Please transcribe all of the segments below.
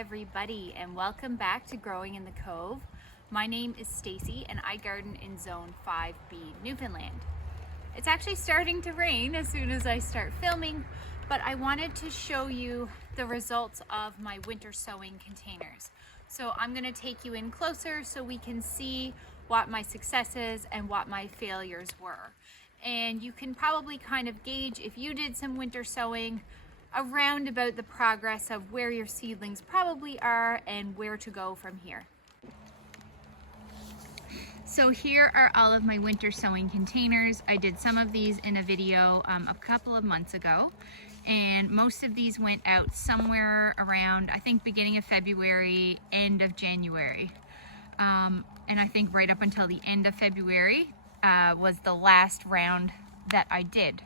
everybody, and welcome back to Growing in the Cove. My name is Stacy and I garden in Zone 5B, Newfoundland. It's actually starting to rain as soon as I start filming, but I wanted to show you the results of my winter sowing containers. So I'm going to take you in closer so we can see what my successes and what my failures were. And you can probably kind of gauge, if you did some winter sowing, around about the progress of where your seedlings probably are and where to go from here. So here are all of my winter sowing containers. I did some of these in a video a couple of months ago, and most of these went out somewhere around, I think, beginning of February, end of January. And I think right up until the end of February was the last round that I did.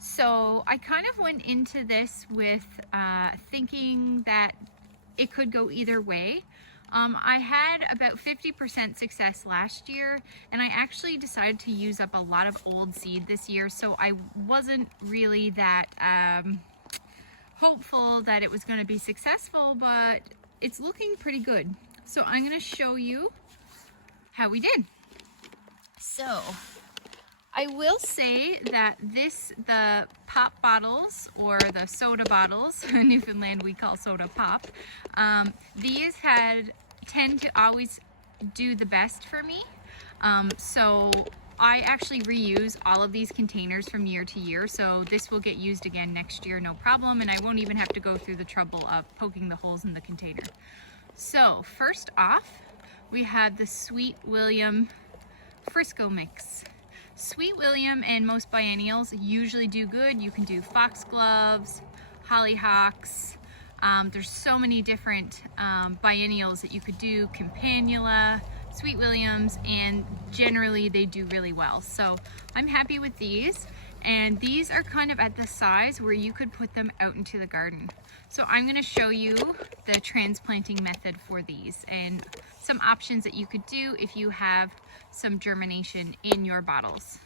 So I kind of went into this with thinking that it could go either way. I had about 50% success last year, and I actually decided to use up a lot of old seed this year, so I wasn't really that hopeful that it was going to be successful, but it's looking pretty good. So I'm going to show you how we did. So I will say that the pop bottles, or the soda bottles, in Newfoundland we call soda pop, these tend to always do the best for me. So I actually reuse all of these containers from year to year, so this will get used again next year, no problem, and I won't even have to go through the trouble of poking the holes in the container. So first off, we have the Sweet William Frisco mix. Sweet William and most biennials usually do good. You can do foxgloves, hollyhocks. There's so many different biennials that you could do, campanula, Sweet Williams, and generally they do really well. So I'm happy with these, and these are kind of at the size where you could put them out into the garden. So I'm going to show you the transplanting method for these and some options that you could do if you have some germination in your bottles.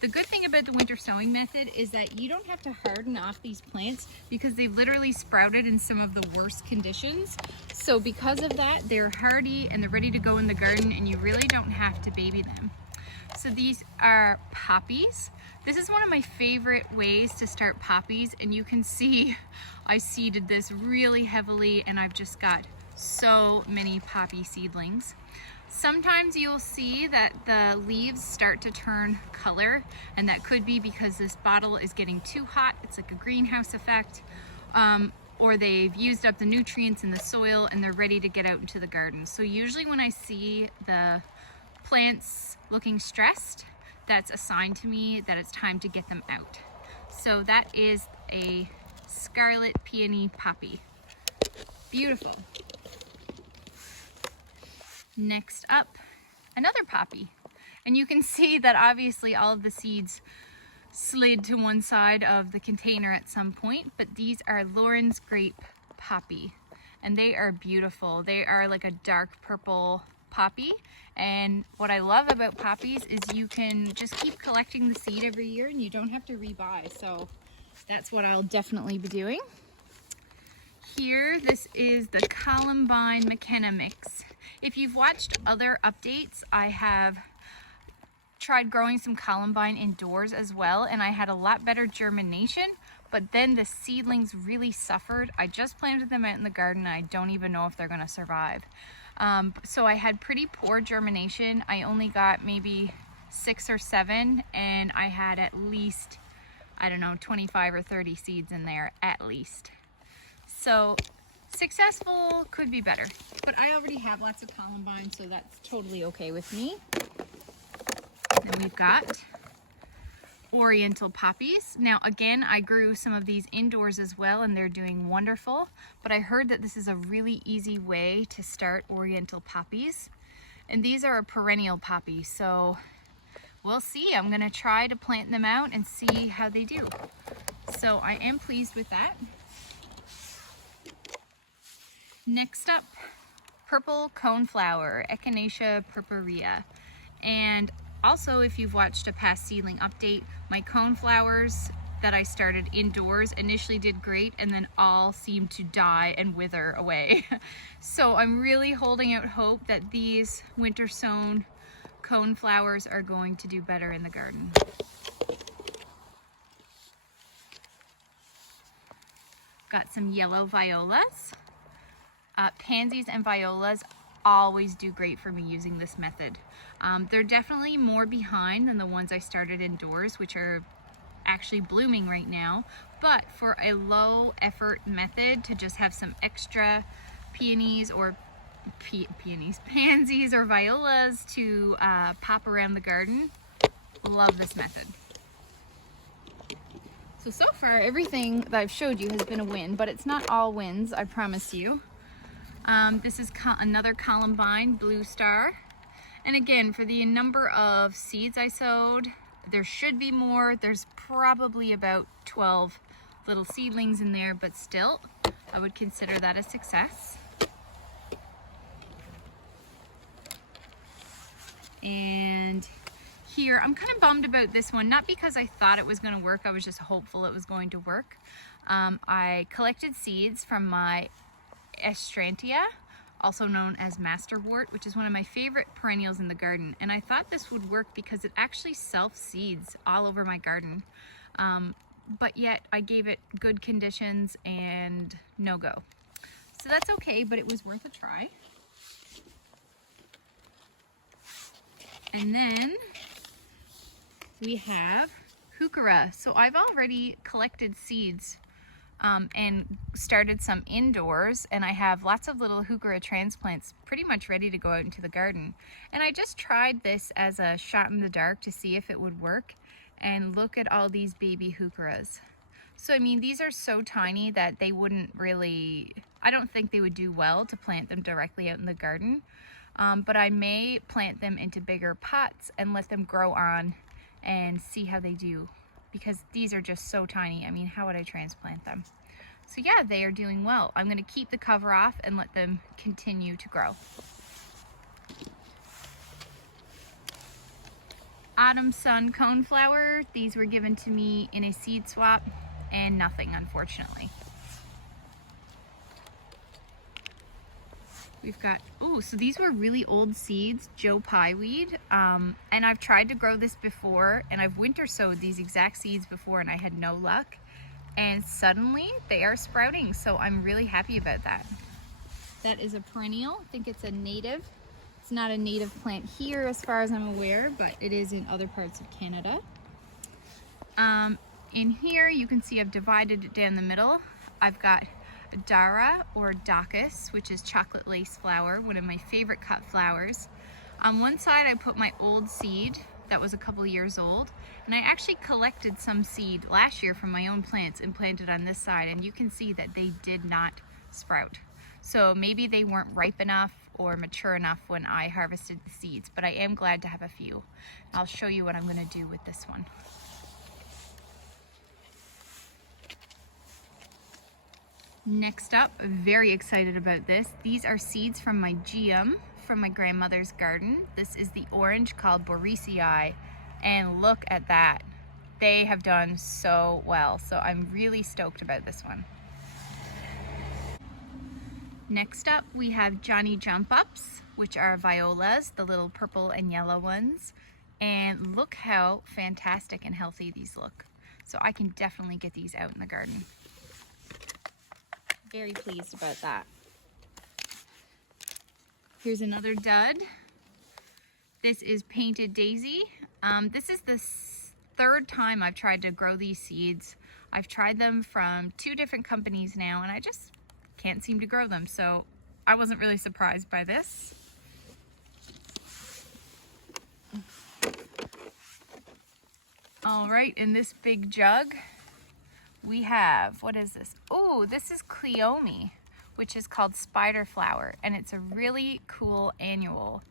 The good thing about the winter sowing method is that you don't have to harden off these plants because they've literally sprouted in some of the worst conditions. So because of that, they're hardy and they're ready to go in the garden, and you really don't have to baby them. So these are poppies. This is one of my favorite ways to start poppies, and you can see I seeded this really heavily and I've just got so many poppy seedlings. Sometimes you'll see that the leaves start to turn color, and that could be because this bottle is getting too hot. It's like a greenhouse effect, or they've used up the nutrients in the soil and they're ready to get out into the garden. So usually when I see the plants looking stressed, that's a sign to me that it's time to get them out. So that is a scarlet peony poppy. Beautiful. Next up, another poppy. And you can see that obviously all of the seeds slid to one side of the container at some point, but these are Lauren's grape poppy, and they are beautiful. They are like a dark purple poppy, and what I love about poppies is you can just keep collecting the seed every year and you don't have to rebuy, so that's what I'll definitely be doing. Here, this is the Columbine McKenna mix. If you've watched other updates, I have tried growing some columbine indoors as well, and I had a lot better germination, but then the seedlings really suffered. I just planted them out in the garden and I don't even know if they're going to survive. So I had pretty poor germination. I only got maybe 6 or 7, and I had at least, I don't know, 25 or 30 seeds in there at least. So successful, could be better, but I already have lots of columbine, so that's totally okay with me. Then we've got oriental poppies. Now again, I grew some of these indoors as well, and they're doing wonderful, but I heard that this is a really easy way to start oriental poppies, and these are a perennial poppy, so we'll see. I'm gonna try to plant them out and see how they do. So I am pleased with that. Next up, purple coneflower, Echinacea purpurea. And also, if you've watched a past seedling update, my coneflowers that I started indoors initially did great and then all seemed to die and wither away. So I'm really holding out hope that these winter sown cone flowers are going to do better in the garden. Got some yellow violas. Pansies and violas always do great for me using this method. They're definitely more behind than the ones I started indoors, which are actually blooming right now, but for a low effort method to just have some extra pansies or violas to pop around the garden, love this method. So far everything that I've showed you has been a win, but it's not all wins, I promise you. This is another columbine blue star, and again, for the number of seeds I sowed, there should be more. There's probably about 12 little seedlings in there, but still, I would consider that a success. And here, I'm kind of bummed about this one, not because I thought it was going to work, I was just hopeful it was going to work. I collected seeds from my Estrantia, also known as masterwort, which is one of my favorite perennials in the garden, and I thought this would work because it actually self-seeds all over my garden, but yet I gave it good conditions and no go. So that's okay, but it was worth a try. And then we have heuchera. So I've already collected seeds and started some indoors, and I have lots of little heuchera transplants pretty much ready to go out into the garden. And I just tried this as a shot in the dark to see if it would work, and look at all these baby heucheras. So I mean, these are so tiny that they wouldn't really, I don't think they would do well to plant them directly out in the garden, but I may plant them into bigger pots and let them grow on and see how they do, because these are just so tiny. I mean, how would I transplant them? So yeah, they are doing well. I'm going to keep the cover off and let them continue to grow. Autumn sun coneflower. These were given to me in a seed swap, and nothing, unfortunately. We've got, oh, so these were really old seeds, Joe Pieweed, and I've tried to grow this before, and I've winter sowed these exact seeds before, and I had no luck, and suddenly they are sprouting, so I'm really happy about that. That is a perennial. I think it's a native. It's not a native plant here as far as I'm aware, but it is in other parts of Canada. In here you can see I've divided it down the middle. I've got Dara or Daucus, which is chocolate lace flower, one of my favorite cut flowers. On one side I put my old seed that was a couple years old, and I actually collected some seed last year from my own plants and planted on this side, and you can see that they did not sprout. So maybe they weren't ripe enough or mature enough when I harvested the seeds, but I am glad to have a few. I'll show you what I'm going to do with this one. Next up, very excited about this. These are seeds from my geum from my grandmother's garden. This is the orange called Borisii, and look at that. They have done so well, so I'm really stoked about this one. Next up, we have Johnny Jump Ups, which are violas, the little purple and yellow ones. And look how fantastic and healthy these look. So I can definitely get these out in the garden. Very pleased about that. Here's another dud. This is Painted Daisy. This is the third time I've tried to grow these seeds. I've tried them from 2 different companies now, and I just can't seem to grow them, so I wasn't really surprised by this. All right, in this big jug we have, what is this? Oh, this is Cleome, which is called spider flower, and it's a really cool annual.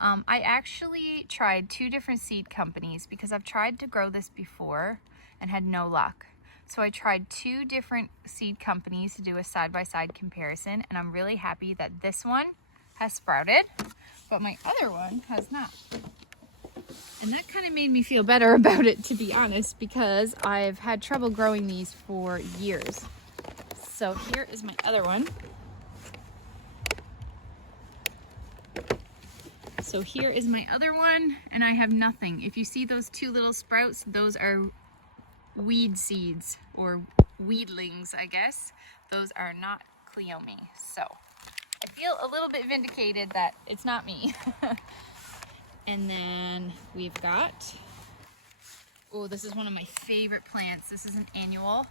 I actually tried 2 different seed companies because I've tried to grow this before and had no luck. So I tried 2 different seed companies to do a side-by-side comparison, and I'm really happy that this one has sprouted, but my other one has not. And that kind of made me feel better about it, to be honest, because I've had trouble growing these for years. So here is my other one. So here is my other one, and I have nothing. If you see those two little sprouts, those are weed seeds, or weedlings, I guess. Those are not Cleome. So I feel a little bit vindicated that it's not me. And then we've got, oh, this is one of my favorite plants. This is an annual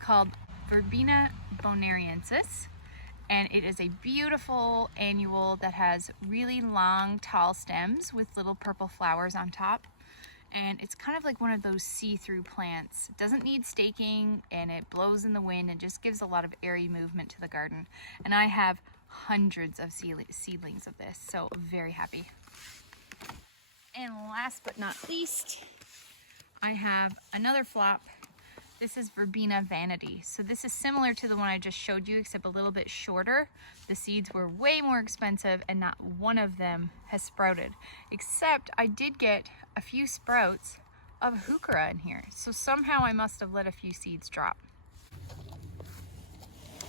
called Verbena bonariensis. And it is a beautiful annual that has really long, tall stems with little purple flowers on top. And it's kind of like one of those see-through plants. It doesn't need staking, and it blows in the wind and just gives a lot of airy movement to the garden. And I have hundreds of seedlings of this, so very happy. And last but not least, I have another flop. This is Verbena vanity. So this is similar to the one I just showed you, except a little bit shorter. The seeds were way more expensive, and not one of them has sprouted. Except I did get a few sprouts of heuchera in here. So somehow I must have let a few seeds drop.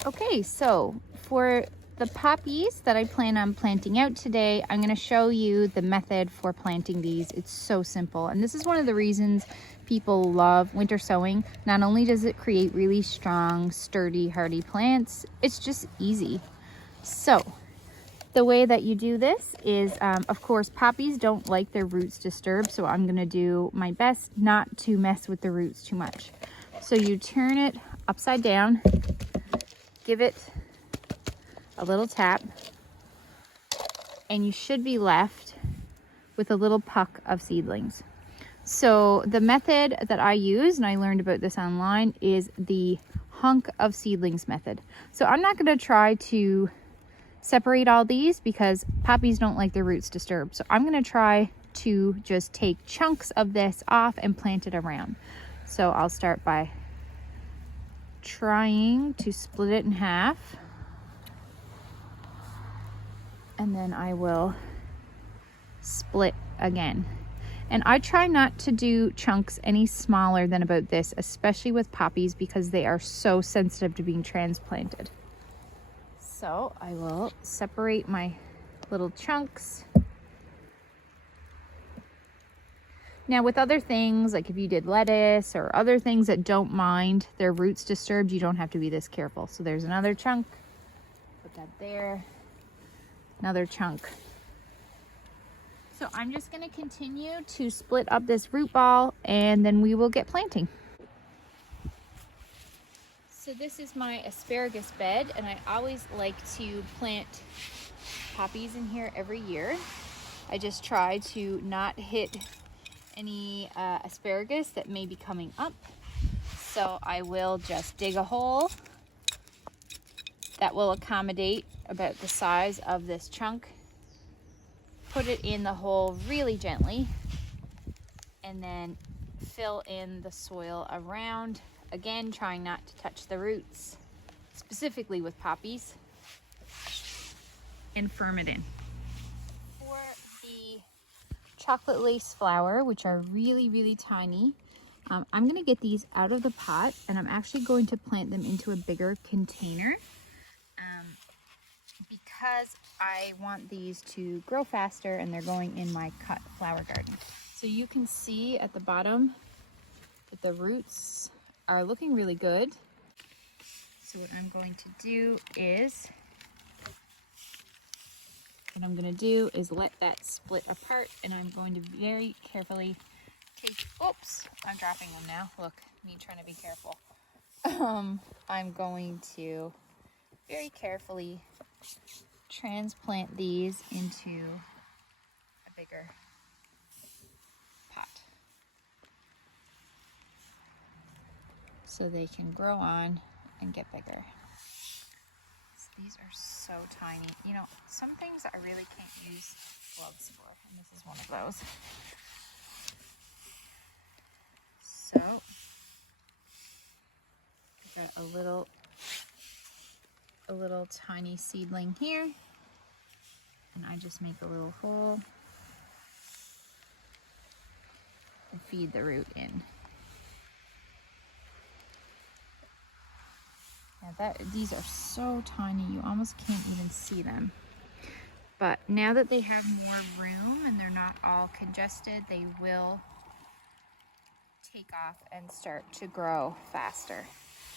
Okay, so for the poppies that I plan on planting out today, I'm going to show you the method for planting these. It's so simple, and this is one of the reasons people love winter sowing. Not only does it create really strong, sturdy, hardy plants, it's just easy. So the way that you do this is, of course, poppies don't like their roots disturbed, so I'm going to do my best not to mess with the roots too much. So you turn it upside down, give it a little tap, and you should be left with a little puck of seedlings. So the method that I use, and I learned about this online, is the hunk of seedlings method. So I'm not going to try to separate all these because poppies don't like their roots disturbed. So I'm going to try to just take chunks of this off and plant it around. So I'll start by trying to split it in half. And then I will split again. And I try not to do chunks any smaller than about this, especially with poppies, because they are so sensitive to being transplanted. So I will separate my little chunks. Now with other things, like if you did lettuce or other things that don't mind their roots disturbed, you don't have to be this careful. So there's another chunk, put that there, another chunk. So I'm just going to continue to split up this root ball, and then we will get planting. So this is my asparagus bed, and I always like to plant poppies in here every year. I just try to not hit any asparagus that may be coming up. So I will just dig a hole that will accommodate about the size of this chunk. Put it in the hole really gently, and then fill in the soil around. Again, trying not to touch the roots, specifically with poppies, and firm it in. For the chocolate lace flower, which are really, really tiny, I'm going to get these out of the pot, and I'm actually going to plant them into a bigger container. Because I want these to grow faster, and they're going in my cut flower garden. So you can see at the bottom that the roots are looking really good. So what I'm going to do is let that split apart, and I'm going to very carefully take, oops, I'm dropping them now. Look, me trying to be careful. I'm going to very carefully transplant these into a bigger pot so they can grow on and get bigger. So these are so tiny. You know, some things I really can't use gloves for, and this is one of those. So I've got a little tiny seedling here, and I just make a little hole and feed the root in. Now these are so tiny, you almost can't even see them. But now that they have more room and they're not all congested, they will take off and start to grow faster.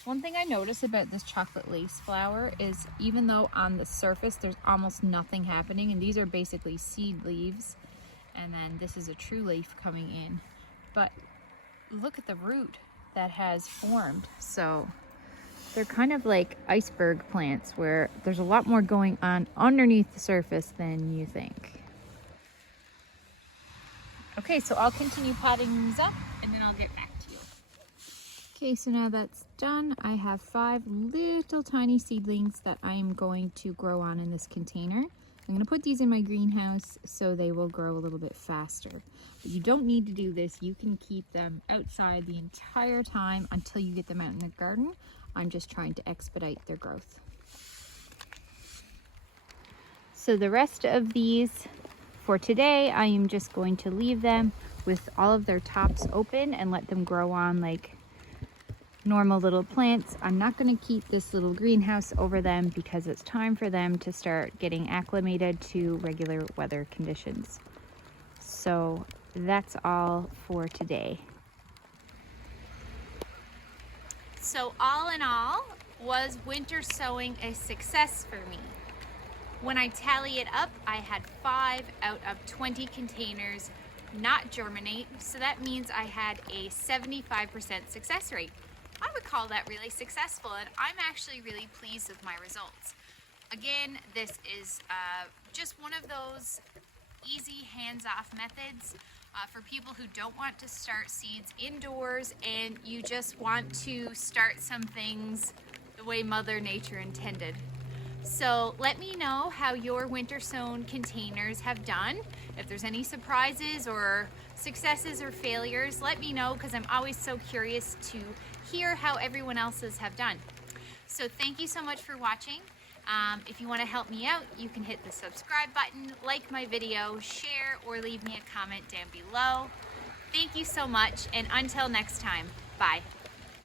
One thing I notice about this chocolate lace flower is even though on the surface there's almost nothing happening, and these are basically seed leaves, and then this is a true leaf coming in, but look at the root that has formed. So they're kind of like iceberg plants where there's a lot more going on underneath the surface than you think. Okay, so I'll continue potting these up and then I'll get back to you. Okay, so now that's done. I have 5 little tiny seedlings that I am going to grow on in this container. I'm going to put these in my greenhouse so they will grow a little bit faster. But you don't need to do this. You can keep them outside the entire time until you get them out in the garden. I'm just trying to expedite their growth. So the rest of these for today, I am just going to leave them with all of their tops open and let them grow on like normal little plants. I'm not going to keep this little greenhouse over them because it's time for them to start getting acclimated to regular weather conditions. So that's all for today. So all in all, was winter sowing a success for me? When I tally it up, I had 5 out of 20 containers not germinate, so that means I had a 75% success rate. I would call that really successful, and I'm actually really pleased with my results. Again, this is just one of those easy hands-off methods for people who don't want to start seeds indoors and you just want to start some things the way Mother Nature intended. So let me know how your winter sown containers have done. If there's any surprises or successes or failures, let me know because I'm always so curious to hear how everyone else's have done. So thank you so much for watching. If you want to help me out, you can hit the subscribe button, like my video, share, or leave me a comment down below. Thank you so much, and until next time, bye.